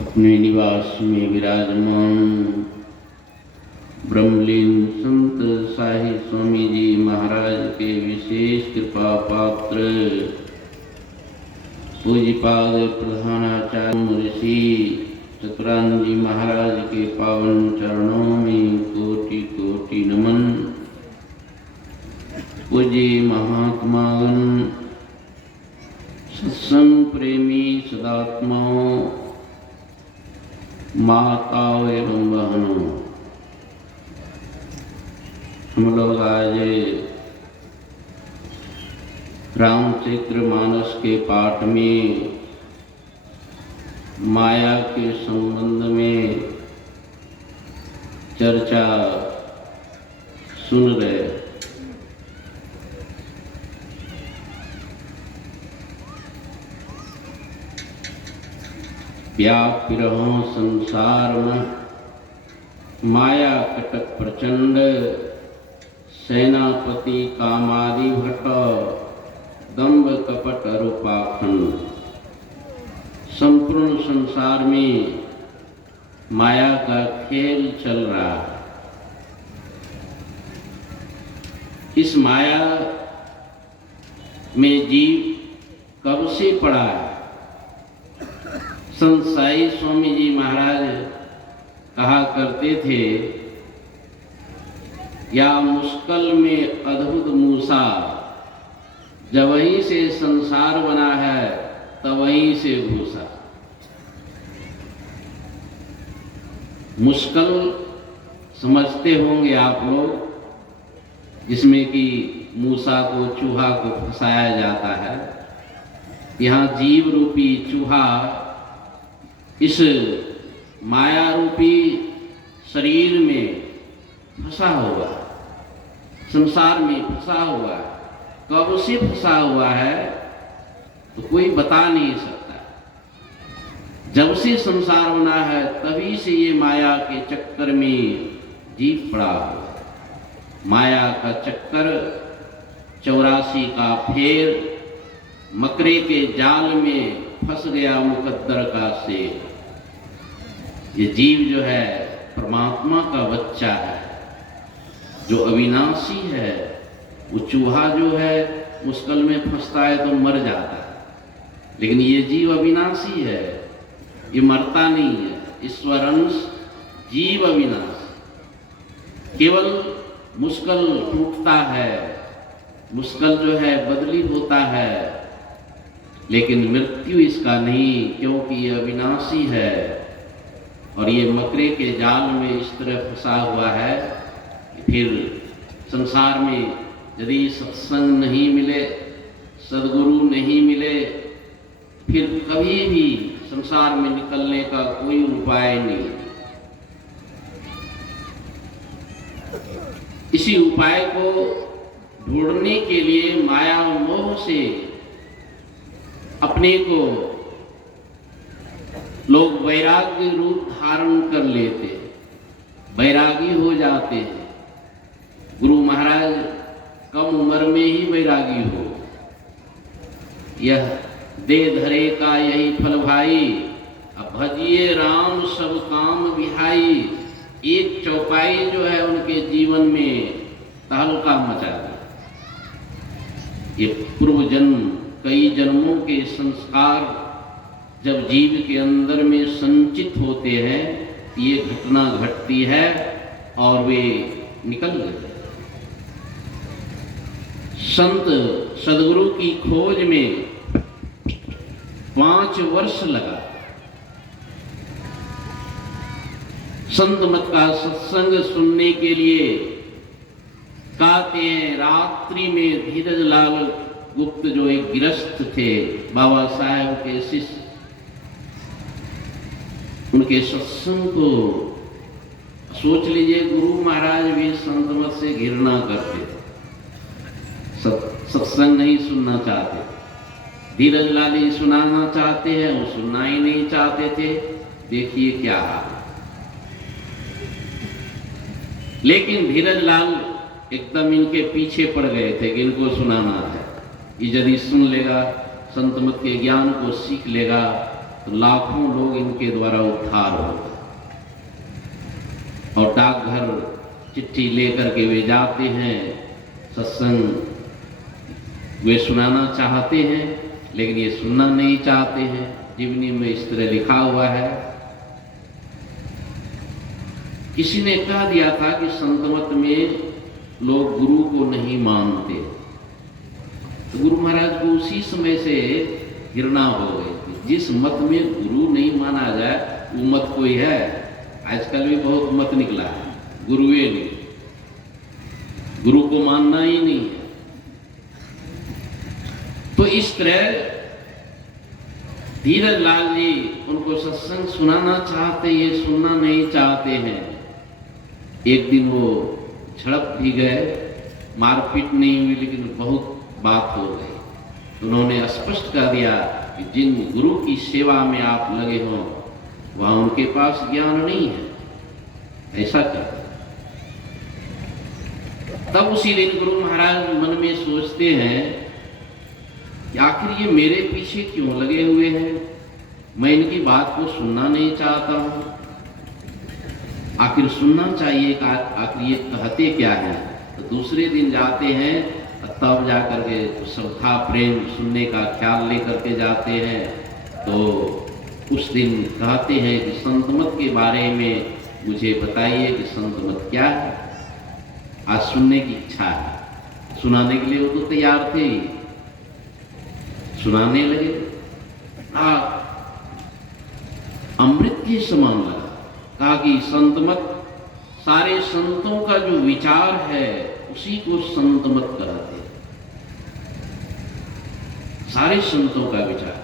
अपने निवास में विराजमान ब्रह्मलीन संत शाही स्वामी जी महाराज के विशेष कृपा पात्र पूज्यपाद प्रधानाचार्य ऋषि चतुरानंद जी महाराज के पावन चरणों में कोटि कोटि नमन। पूज्य महात्मागण, सत्संग प्रेमी सदात्माओं, माताओं एवं बहनों, हम लोग आज रामचरितमानस के पाठ में माया के संबंध में चर्चा सुन रहे। व्याप्य रहो संसार में माया कटक प्रचंड, सेनापति कामादि भट्ट दंभ कपट रूपाखंड। संपूर्ण संसार में माया का खेल चल रहा है। इस माया में जीव कब से पड़ा है? संत साई स्वामी जी महाराज कहा करते थे, या मुश्किल में अद्भुत मूसा, जब वहीं से संसार बना है तब वहीं से घुसा। मुश्किल समझते होंगे आप लोग, जिसमें कि मूसा को चूहा को फंसाया जाता है। यहाँ जीव रूपी चूहा इस माया रूपी शरीर में फंसा हुआ, संसार में फंसा हुआ है। कब से फंसा हुआ है तो कोई बता नहीं सकता। जब से संसार बना है तभी से ये माया के चक्कर में जीव पड़ा हुआ। माया का चक्कर 84 का फेर, मकरे के जाल में फंस गया मुकद्दर का शेर। ये जीव जो है परमात्मा का बच्चा है, जो अविनाशी है। वो चूहा जो है मुश्किल में फंसता है तो मर जाता है, लेकिन ये जीव अविनाशी है, ये मरता नहीं है। ईश्वर अंश जीव अविनाश। केवल मुश्किल टूटता है, मुश्किल जो है बदली होता है, लेकिन मृत्यु इसका नहीं, क्योंकि ये अविनाशी है। और ये मकरे के जाल में इस तरह फंसा हुआ है कि फिर संसार में यदि सत्संग नहीं मिले, सद्गुरु नहीं मिले, फिर कभी भी संसार में निकलने का कोई उपाय नहीं। इसी उपाय को ढूंढने के लिए माया मोह से अपने को लोग वैराग्य रूप धारण कर लेते हैं, वैरागी हो जाते हैं। गुरु महाराज कम उम्र में ही वैरागी हो, यह दे धरे का यही फल भाई, अब भजिए राम सब काम विहाई। एक चौपाई जो है उनके जीवन में तहलका मचा दी। ये पूर्व जन्म, कई जन्मों के संस्कार जब जीव के अंदर में संचित होते हैं, ये घटना घटती है और वे निकल गए। संत सदगुरु की खोज में 5 वर्ष लगा। संत मत का सत्संग सुनने के लिए कहते हैं, रात्रि में धीरज लाल गुप्त जो एक गिरस्थ थे, बाबा साहेब के शिष्य, उनके सत्संग को सोच लीजिए, गुरु महाराज भी संत मत से घृणा करते थे, सत्संग नहीं सुनना चाहते। धीरज लाल ही सुनाना चाहते हैं, वो सुनना ही नहीं चाहते थे। देखिए क्या हाल। लेकिन धीरज लाल एकदम इनके पीछे पड़ गए थे कि इनको सुनाना है। ये यदि सुन लेगा, संत मत के ज्ञान को सीख लेगा, तो लाखों लोग इनके द्वारा उद्धार होगा। और डाकघर चिट्ठी लेकर के वे जाते हैं, सत्संग वे सुनाना चाहते हैं, लेकिन ये सुनना नहीं चाहते हैं। जीवनी में इस तरह लिखा हुआ है। किसी ने कह दिया था कि संत मत में लोग गुरु को नहीं मानते, तो गुरु महाराज को उसी समय से घृणा हो गई। जिस मत में गुरु नहीं माना जाए वो मत कोई है। आजकल भी बहुत मत निकला है, गुरुए नहीं, गुरु को मानना ही नहीं है। तो इस तरह धीरज लाल जी उनको सत्संग सुनाना चाहते, ये सुनना नहीं चाहते हैं। एक दिन वो झड़प भी गए, मारपीट नहीं हुई, लेकिन बहुत बात हो गई। उन्होंने स्पष्ट कर दिया कि जिन गुरु की सेवा में आप लगे हों, वहां उनके पास ज्ञान नहीं है, ऐसा कर। तब उसी दिन गुरु महाराज मन में सोचते हैं कि आखिर ये मेरे पीछे क्यों लगे हुए हैं, मैं इनकी बात को सुनना नहीं चाहता हूं। आखिर सुनना चाहिए, आखिर ये कहते क्या हैं। तो दूसरे दिन जाते हैं, तब जाकर के श्रद्धा प्रेम सुनने का ख्याल लेकर के जाते हैं। तो उस दिन कहते हैं कि संत मत के बारे में मुझे बताइए कि संत मत क्या है। आज सुनने की इच्छा है। सुनाने के लिए वो तो तैयार थे, सुनाने लगे। अमृत के समान लगा। कहा कि संत मत, सारे संतों का जो विचार है उसी को संत मत कहते हैं, सारे संतों का विचार।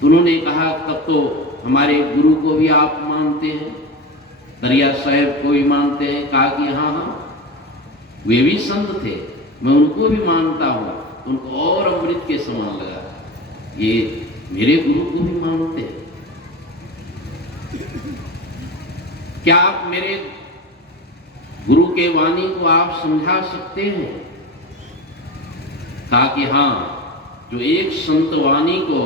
तो उन्होंने कहा तब तो हमारे गुरु को भी आप मानते हैं, दरिया साहब को भी मानते हैं। कहा कि हाँ हाँ, वे भी संत थे, मैं उनको भी मानता हूँ। उनको और अमृत के समान लगा, ये मेरे गुरु को भी मानते हैं। क्या आप मेरे गुरु के वाणी को आप समझा सकते हैं? कहा कि हाँ, जो एक संत वाणी को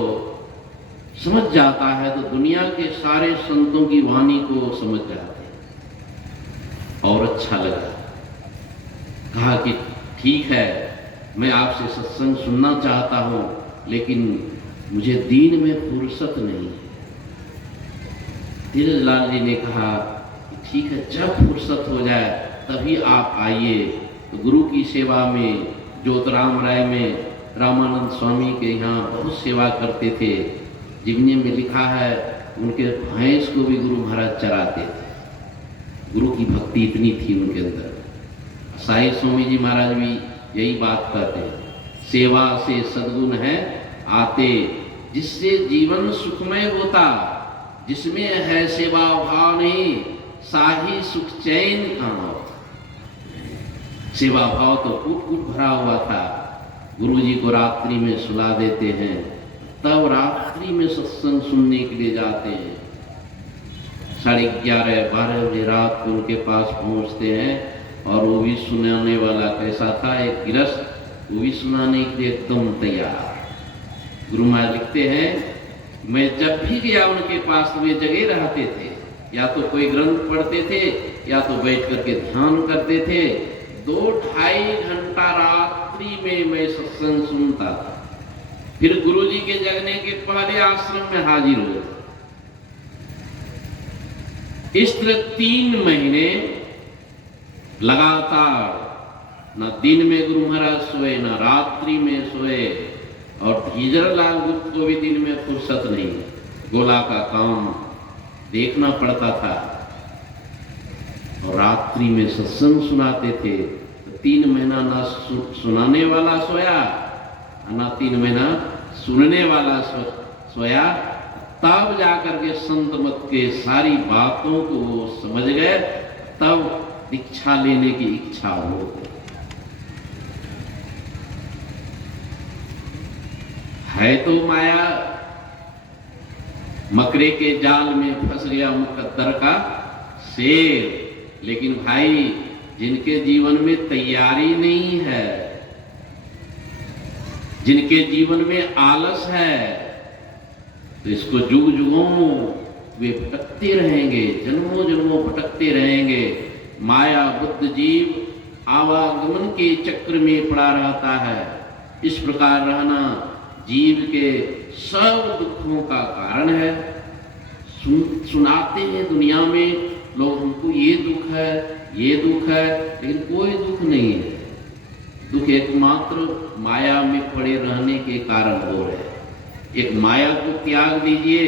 समझ जाता है तो दुनिया के सारे संतों की वाणी को समझ जाते हैं। और अच्छा लगा। कहा कि ठीक है, मैं आपसे सत्संग सुनना चाहता हूं, लेकिन मुझे दीन में फुर्सत नहीं है। धीरजलाल जी ने कहा कि ठीक है, जब फुर्सत हो जाए तभी आप आइए। तो गुरु की सेवा में ज्योतिराम राय में रामानंद स्वामी के यहाँ बहुत सेवा करते थे। जीवनी में लिखा है उनके भैंस को भी गुरु महाराज चराते थे। गुरु की भक्ति इतनी थी उनके अंदर। साई स्वामी जी महाराज भी यही बात कहते हैं, सेवा से सद्गुण है आते, जिससे जीवन सुखमय होता, जिसमें है सेवा भाव नहीं, साही सुख चैन कहाँ। सेवा भाव तो कूट कूट भरा हुआ था। गुरु जी को रात्रि में सुला देते हैं, तब रात्रि में सत्संग सुनने के लिए जाते हैं। 11:30-12 बजे रात को उनके पास पहुंचते हैं, और वो भी सुनाने वाला कैसा था, एक गिरस्त, वो भी सुनाने के लिए एकदम तैयार। गुरु महाराज लिखते हैं, मैं जब भी गया उनके पास वे जगह रहते थे, या तो कोई ग्रंथ पढ़ते थे या तो बैठ करके ध्यान करते थे। 2-2.5 घंटा रात्रि में मैं सत्संग सुनता था। फिर गुरु जी के जगने के पहले आश्रम में हाजिर हुए। इस तरह 3 महीने लगातार, न दिन में गुरु महाराज सोए, न रात्रि में सोए। और धीरजलाल गुप्त को भी दिन में फुर्सत नहीं, गोला का काम देखना पड़ता था, और रात्रि में सत्संग सुनाते थे। तो 3 महीना ना सुनाने वाला सोया, ना 3 महीना सुनने वाला सोया। तब जाकर के संत मत के सारी बातों को वो समझ गए, तब दीक्षा लेने की इच्छा हो गई। है तो माया, मकरे के जाल में फंस गया मुकद्दर का शेर। लेकिन भाई, जिनके जीवन में तैयारी नहीं है, जिनके जीवन में आलस है, तो इसको जुग जुगों वे भटकते रहेंगे, जन्मों जन्मों भटकते रहेंगे। माया बुद्ध जीव आवागमन के चक्र में पड़ा रहता है। इस प्रकार रहना जीव के सब दुखों का कारण है। सुनाते हैं दुनिया में लोग, हमको ये दुख है, ये दुख है, लेकिन कोई दुख नहीं है। दुख एकमात्र माया में पड़े रहने के कारण हो रहे हैं। एक माया को त्याग दीजिए,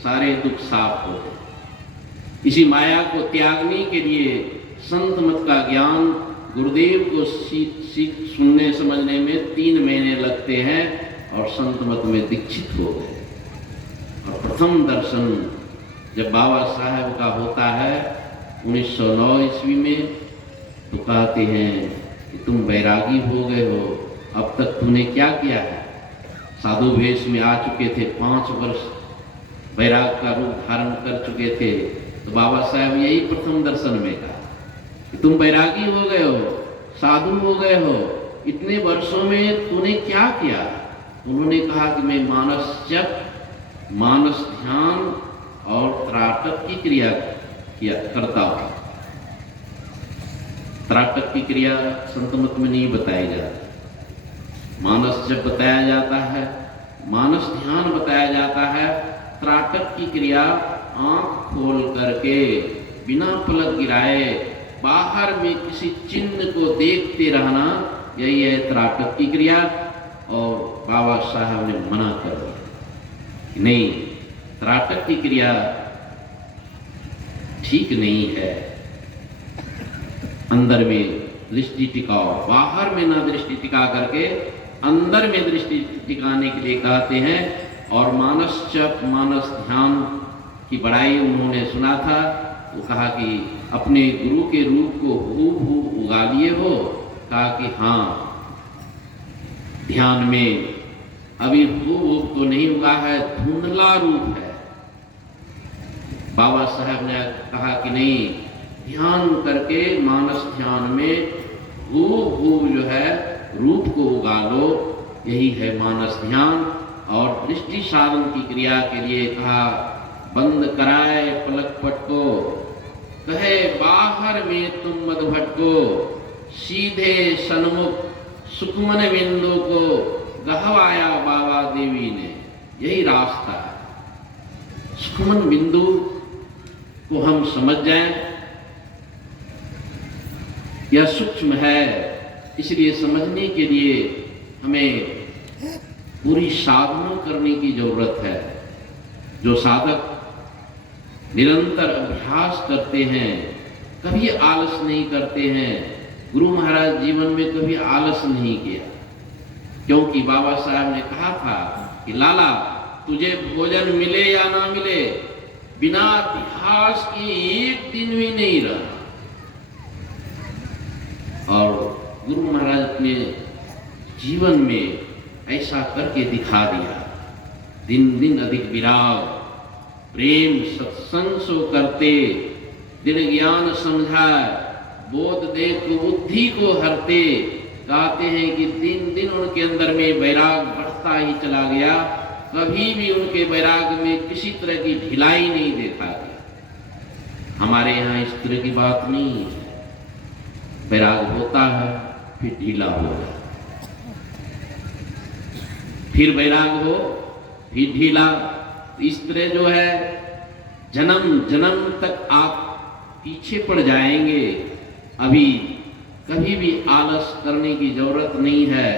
सारे दुख साफ हो गए। इसी माया को त्यागने के लिए संत मत का ज्ञान गुरुदेव को सुनने समझने में 3 महीने लगते हैं, और संत मत में दीक्षित हो गए। और प्रथम दर्शन जब बाबा साहब का होता है 1909 ईस्वी में, तो कहते हैं कि तुम बैरागी हो गए हो, अब तक तूने क्या किया है। साधु वेश में आ चुके थे, 5 वर्ष बैराग का रूप धारण कर चुके थे। तो बाबा साहब यही प्रथम दर्शन में कहा कि तुम बैरागी हो गए हो, साधु हो गए हो, इतने वर्षों में तूने क्या किया। उन्होंने कहा कि मैं मानस जप, मानस ध्यान और त्राटक की क्रिया करता हूं। त्राटक की क्रिया संत मत में नहीं बताई जाती। मानस जप बताया जाता है, मानस ध्यान बताया जाता है। त्राटक की क्रिया आंख खोल करके बिना पलक गिराए बाहर में किसी चिन्ह को देखते रहना, यही है त्राटक की क्रिया। और बाबा साहब ने मना कर दिया, नहीं, त्राटक की क्रिया ठीक नहीं है। अंदर में दृष्टि टिकाओ, बाहर में ना दृष्टि टिका करके अंदर में दृष्टि टिकाने के लिए कहते हैं। और मानस जप, मानस ध्यान की बड़ाई उन्होंने सुना था। वो कहा कि अपने गुरु के रूप को हूबहू उगा लिए हो। कहा कि हाँ, ध्यान में अभी हूबहू तो नहीं उगा है, धुंधला रूप है। बाबा साहब ने कहा कि नहीं, ध्यान करके मानस ध्यान में हूबहू जो है रूप को उगा लो, यही है मानस ध्यान। और दृष्टि साधन की क्रिया के लिए कहा, बंद कराए पलक पटको, कहे बाहर में तुम मत भटको, सीधे सन्मुख सुखमन बिंदु को गहवाया बाबा देवी ने, यही रास्ता है। सुखमन बिंदु को हम समझ जाएं। यह सूक्ष्म है, इसलिए समझने के लिए हमें पूरी साधना करने की जरूरत है। जो साधक निरंतर अभ्यास करते हैं, कभी आलस नहीं करते हैं। गुरु महाराज जीवन में कभी आलस नहीं किया, क्योंकि बाबा साहब ने कहा था कि लाला, तुझे भोजन मिले या ना मिले, बिना अभ्यास के एक दिन भी नहीं रहा। और गुरु महाराज अपने जीवन में ऐसा करके दिखा दिया। दिन दिन अधिक विराग, प्रेम सत्संग सो करते, दिन ज्ञान समझाए, बोध देख बुद्धि को हरते। कहते हैं कि दिन दिन उनके अंदर में वैराग बढ़ता ही चला गया। कभी भी उनके वैराग में किसी तरह की ढिलाई नहीं देखा गया। हमारे यहाँ इस तरह की बात नहीं है। वैराग होता है, फिर ढीला हो जाता, फिर वैराग हो, फिर ढीला। इस तरह जो है जन्म जन्म तक आप पीछे पड़ जाएंगे। अभी कभी भी आलस करने की जरूरत नहीं है।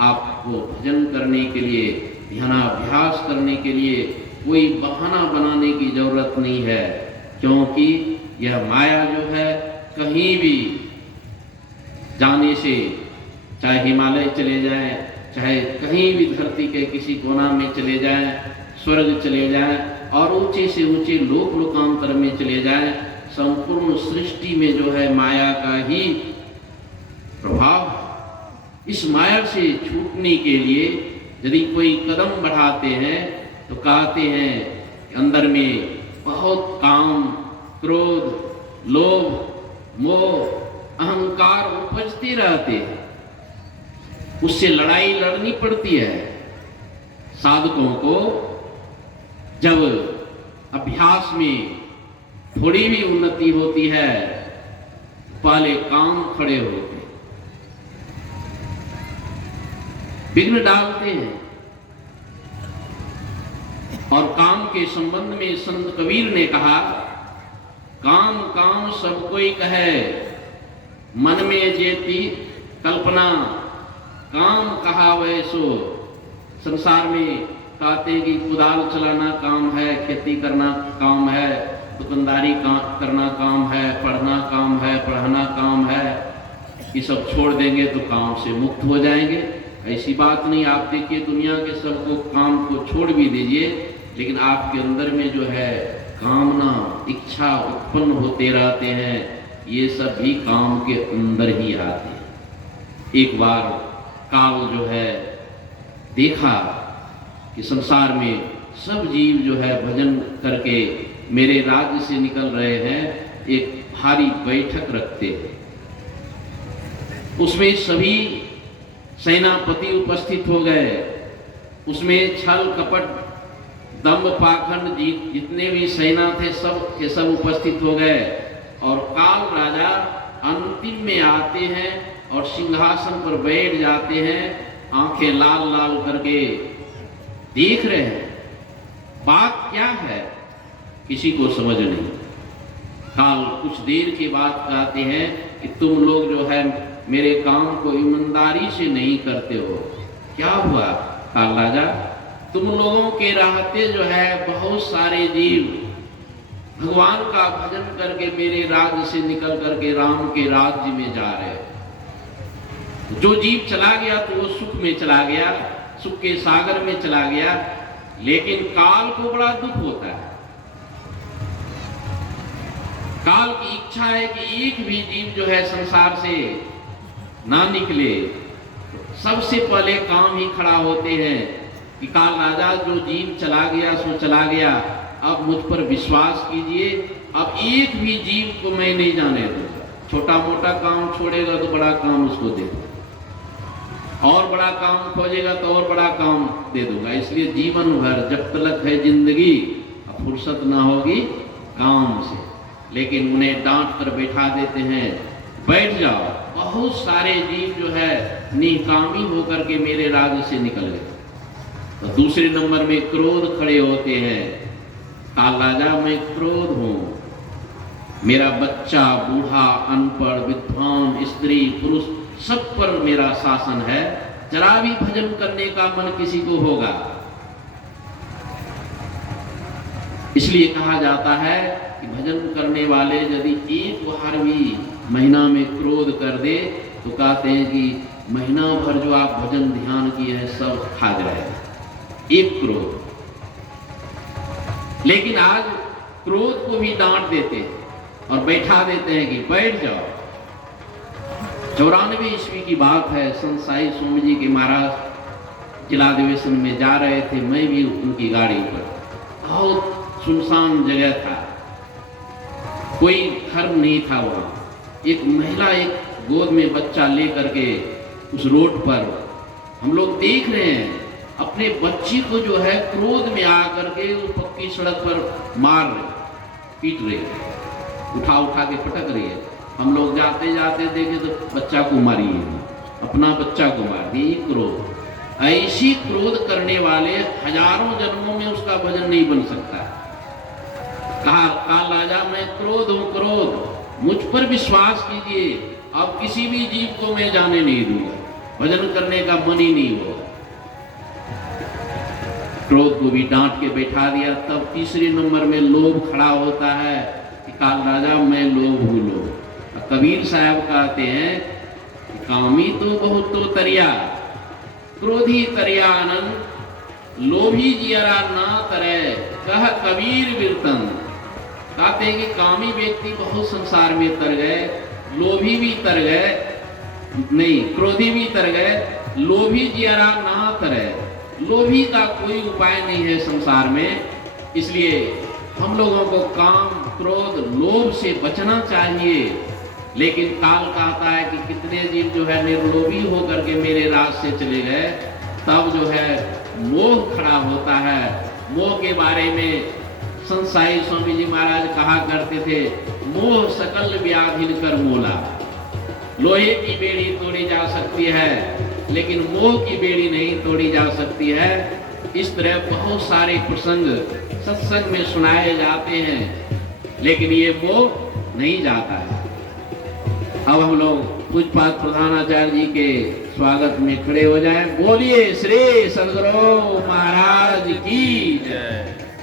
आपको भजन करने के लिए, ध्यानाभ्यास करने के लिए कोई बहाना बनाने की जरूरत नहीं है, क्योंकि यह माया जो है कहीं भी जाने से, चाहे हिमालय चले जाएं, चाहे कहीं भी धरती के किसी कोना में चले जाएं, स्वर्ग चले जाएं और ऊंचे से ऊंचे लोक लोकांतर में चले जाएं, संपूर्ण सृष्टि में जो है माया का ही प्रभाव। इस माया से छूटने के लिए यदि कोई कदम बढ़ाते हैं तो कहते हैं कि अंदर में बहुत काम, क्रोध, लोभ, मोह, अहंकार उपजते रहते हैं। उससे लड़ाई लड़नी पड़ती है। साधकों को जब अभ्यास में थोड़ी भी उन्नति होती है, पहले काम खड़े होते, विघ्न डालते हैं। और काम के संबंध में संत कबीर ने कहा, काम काम सब कोई कहे, मन में जेती कल्पना, काम कहा वैसो। संसार में कहते हैं कि कुदाल चलाना काम है, खेती करना काम है, दुकानदारी करना काम है, पढ़ना काम है, पढ़ाना काम है। ये सब छोड़ देंगे तो काम से मुक्त हो जाएंगे। ऐसी बात नहीं। आप देखिए, दुनिया के सबको काम को छोड़ भी दीजिए, लेकिन आपके अंदर में जो है कामना, इच्छा उत्पन्न होते रहते हैं। ये सब भी काम के अंदर ही आते हैं। एक बार काल जो है देखा कि संसार में सब जीव जो है भजन करके मेरे राज्य से निकल रहे हैं। एक भारी बैठक रखते हैं, उसमें सभी सेनापति उपस्थित हो गए। उसमें छल कपट दंभ पाखंड जितने भी सेना थे सब के सब उपस्थित हो गए। और काल राजा अंतिम में आते हैं और सिंहासन पर बैठ जाते हैं, आंखें लाल लाल करके देख रहे हैं। बात क्या है किसी को समझ नहीं। काल कुछ देर के बाद कहते हैं कि तुम लोग जो है मेरे काम को ईमानदारी से नहीं करते हो। क्या हुआ काल राजा? तुम लोगों के रहते जो है बहुत सारे जीव भगवान का भजन करके मेरे राज्य से निकल करके राम के राज्य में जा रहे हो। जो जीव चला गया तो वो सुख में चला गया, सुख के सागर में चला गया। लेकिन काल को बड़ा दुख होता है। काल की इच्छा है कि एक भी जीव जो है संसार से ना निकले। सबसे पहले काम ही खड़ा होते हैं कि काल राजा जो जीव चला गया सो चला गया, अब मुझ पर विश्वास कीजिए, अब एक भी जीव को मैं नहीं जाने दूंगा। छोटा मोटा काम छोड़ेगा तो बड़ा काम उसको दे दूंगा, और बड़ा काम खोजेगा तो और बड़ा काम दे दूंगा। इसलिए जीवन भर जब तक है जिंदगी अब फुर्सत ना होगी काम से। लेकिन उन्हें डांट कर बैठा देते हैं, बैठ जाओ। बहुत सारे जीव जो है निकामी होकर के मेरे राज्य से निकल गए। तो दूसरे नंबर में क्रोध खड़े होते हैं। काल राजा मैं क्रोध हूँ, मेरा बच्चा, बूढ़ा, अनपढ़, विद्वान, स्त्री, पुरुष, सब पर मेरा शासन है। जरा भी भजन करने का मन किसी को होगा, इसलिए कहा जाता है कि भजन करने वाले यदि एक बार भी महीना में क्रोध कर दे तो कहते हैं कि महीना भर जो आप भजन ध्यान किए हैं सब खा जाएगा, एक क्रोध। लेकिन आज क्रोध को भी डांट देते हैं और बैठा देते हैं कि बैठ जाओ। 94 ईस्वी की बात है, संत साई स्वामी जी के महाराज जिला अधिवेशन में जा रहे थे, मैं भी उनकी गाड़ी पर। बहुत सुनसान जगह था, कोई घर नहीं था वहां। एक महिला एक गोद में बच्चा लेकर के उस रोड पर, हम लोग देख रहे हैं अपने बच्ची को जो है क्रोध में आकर के वो पक्की सड़क पर मार रहे, पीट रहे, उठा उठा के पटक रही है। हम लोग जाते जाते देखे तो बच्चा को मारी है, अपना बच्चा को मार दी। क्रोध, ऐसी क्रोध करने वाले हजारों जन्मों में उसका भजन नहीं बन सकता। कहा काल राजा मैं क्रोध हूं, क्रोध, मुझ पर विश्वास कीजिए, अब किसी भी जीव को मैं जाने नहीं दूंगा, भजन करने का मन ही नहीं होगा। क्रोध को भी डांट के बैठा दिया। तब तीसरे नंबर में लोभ खड़ा होता है कि काल राजा मैं लोभ हूं, लोभ। कबीर साहब कहते हैं कि कामी तो बहुत तो तरिया, क्रोधी तरिया आनंद, लोभी जियरा ना तरे, कह कबीर वीरतन। कहते हैं कि कामी व्यक्ति बहुत संसार में तर गए, लोभी भी तर गए, नहीं क्रोधी भी तर गए, लोभी जियरा ना तरे। लोभी का कोई उपाय नहीं है संसार में, इसलिए हम लोगों को काम, क्रोध, लोभ से बचना चाहिए। लेकिन काल कहता है कि कितने जीव जो है निर्लोभी होकर के मेरे राज से चले गए। तब जो है मोह खड़ा होता है। मोह के बारे में संत साई स्वामी जी महाराज कहा करते थे, मोह सकल व्याधि कर मोला। लोहे की बेड़ी तोड़ी जा सकती है लेकिन मोह की बेड़ी नहीं तोड़ी जा सकती है। इस तरह बहुत सारे प्रसंग सत्संग में सुनाए जाते हैं, लेकिन ये मोह नहीं जाता है। अब हम लोग पूज्यपाद प्रधानाचार्य जी के स्वागत में खड़े हो जाएं। बोलिए श्री सद्गुरु महाराज की जय।